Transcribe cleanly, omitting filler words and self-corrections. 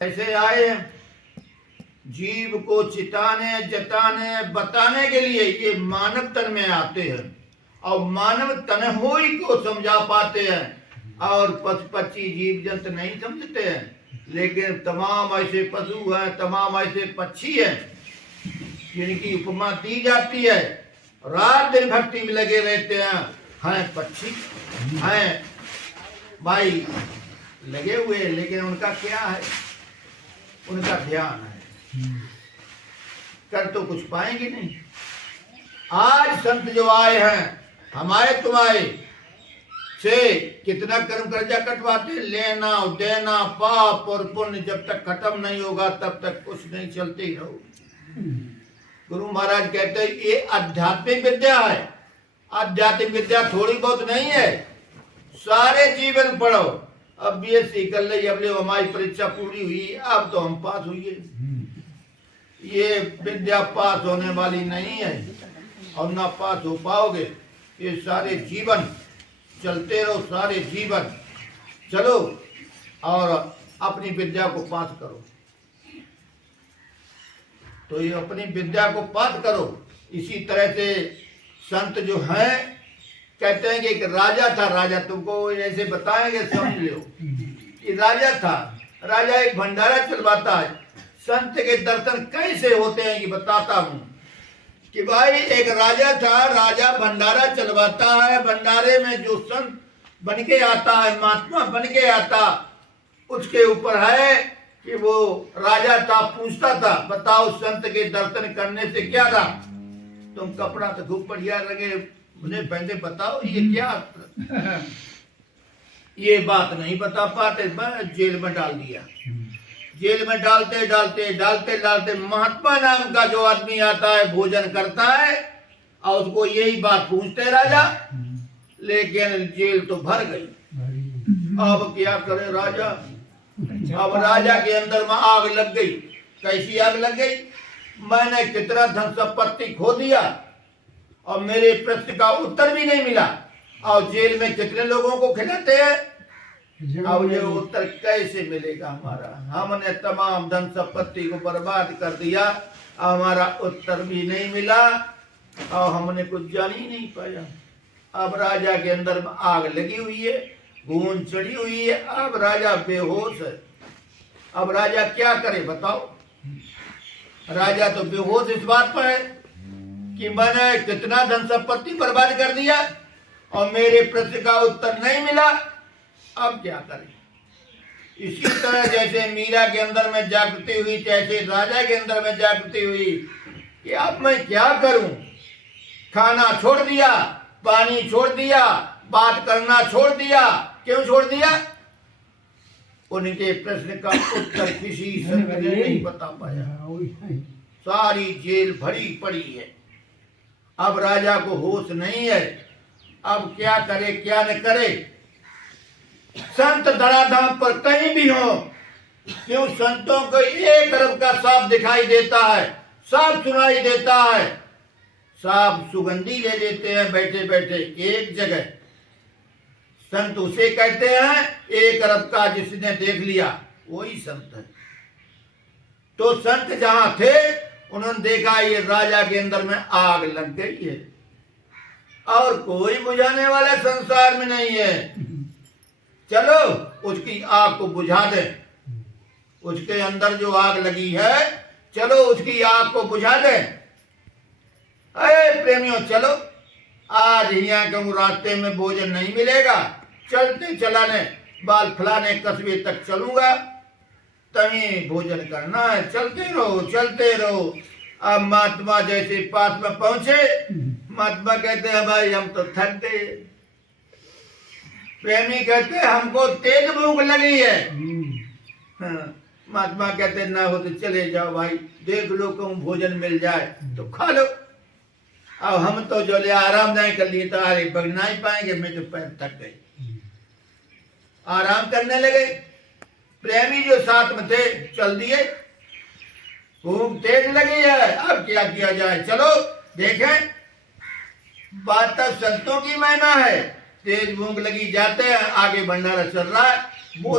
ऐसे आए जीव को चिताने जताने बताने के लिए ये मानव तन में आते हैं और मानव तन हो ही को समझा पाते हैं और पशु पक्षी जीव जंतु नहीं समझते हैं। लेकिन तमाम ऐसे पशु हैं, तमाम ऐसे पक्षी हैं जिनकी उपमा दी जाती है, रात दिन भक्ति में लगे रहते हैं पक्षी हैं भाई लगे हुए, लेकिन उनका क्या है, उनका ध्यान है, कर तो कुछ पाएंगे नहीं। आज संत जो आए हैं हमारे तुम्हारे से कितना कर्म कर्जा कटवाते, लेना देना पाप और पुण्य जब तक खत्म नहीं होगा तब तक कुछ नहीं, चलते ही रहो। गुरु महाराज कहते हैं ये आध्यात्मिक विद्या है। आध्यात्मिक विद्या थोड़ी बहुत नहीं है, सारे जीवन पढ़ो। अब बीएससी कर ली, अब ले हमारी परीक्षा पूरी हुई, अब तो हम पास हुए। ये विद्या पास होने वाली नहीं है और ना पास हो पाओगे। ये सारे जीवन चलते रहो, सारे जीवन चलो और अपनी विद्या को पास करो। तो ये अपनी विद्या को पास करो। इसी तरह से संत जो हैं कहते हैं कि एक राजा था, राजा तुमको ऐसे बताएंगे समझ लो। कि राजा था, राजा एक भंडारा चलवाता है। संत के दर्शन कैसे होते हैं ये बताता हूँ। कि भाई एक राजा था, राजा भंडारा चलवाता है। भंडारे में जो संत बन के आता है, महात्मा बन के आता, उसके ऊपर है कि वो राजा था, पूछता था बताओ संत के दर्शन करने से क्या था। तुम कपड़ा तो खूब बढ़िया रंगे उन्हें पहले बताओ ये क्या। ये बात नहीं बता पाते, जेल में डाल दिया। जेल में डालते डालते डालते डालते महात्मा नाम का जो आदमी आता है, भोजन करता है और उसको यही बात पूछते राजा, लेकिन जेल तो भर गई। अब क्या करे राजा। अब राजा के अंदर में आग लग गई। कैसी आग लग गई, मैंने कितना धन संपत्ति खो दिया और मेरे प्रश्न का उत्तर भी नहीं मिला, और जेल में कितने लोगों को खिलाते हैं, अब ये उत्तर कैसे मिलेगा हमारा। हमने तमाम धन संपत्ति को बर्बाद कर दिया, हमारा उत्तर भी नहीं मिला और हमने कुछ जान ही नहीं पाया। अब राजा के अंदर में आग लगी हुई है, गूंज चढ़ी हुई है, अब राजा बेहोश है। अब राजा क्या करे बताओ। राजा तो बेहोश इस बात पर है कि मैंने कितना धन संपत्ति बर्बाद कर दिया और मेरे प्रश्न का उत्तर नहीं मिला, अब क्या करें। इसी तरह जैसे मीरा के अंदर में जागृति हुई, जैसे राजा के अंदर में जागृति हुई कि अब मैं क्या करूं। खाना छोड़ दिया, पानी छोड़ दिया, बात करना छोड़ दिया। क्यों छोड़ दिया, उनके प्रश्न का उत्तर किसी संत ने नहीं बता पाया। सारी जेल भरी पड़ी है। अब राजा को होश नहीं है, अब क्या करे क्या न करे। संत धराधाम पर कहीं भी हो, क्यों संतों को एक अरब का सांप दिखाई देता है, सांप सुनाई देता है, सांप सुगंधी ले लेते हैं बैठे बैठे एक जगह। संत उसे कहते हैं एक अरब का जिसने देख लिया वही संत है। तो संत जहां थे उन्होंने देखा ये राजा के अंदर में आग लग गई है और कोई बुझाने वाला संसार में नहीं है। चलो उसकी आग को बुझा दे। उसके अंदर जो आग लगी है, चलो उसकी आग को बुझा दे। अरे प्रेमियों चलो, आज यहाँ के रास्ते में भोजन नहीं मिलेगा, चलते चलाने बाल फलाने कस्बे तक चलूंगा, तभी भोजन करना है। चलते रहो चलते रहो। अब महात्मा जैसे पास में पहुंचे, महात्मा कहते हैं भाई हम तो थक गए। प्रेमी कहते हैं हमको तेज भूख लगी है। महात्मा कहते ना हो तो चले जाओ भाई, देख लो कहूँ भोजन मिल जाए तो खा लो। अब हम तो जो ले आराम नहीं कर लिए तो अरे बगना ही पाएंगे, मैं तो पैर थक गई। आराम करने लगे। प्रेमी जो साथ में थे चल दिए। भूख तेज लगी है, अब क्या किया जाए। चलो देखें, बात तो संतों की महिमा है। तेज भूख लगी, जाते हैं आगे भंडारा चल रहा है। वो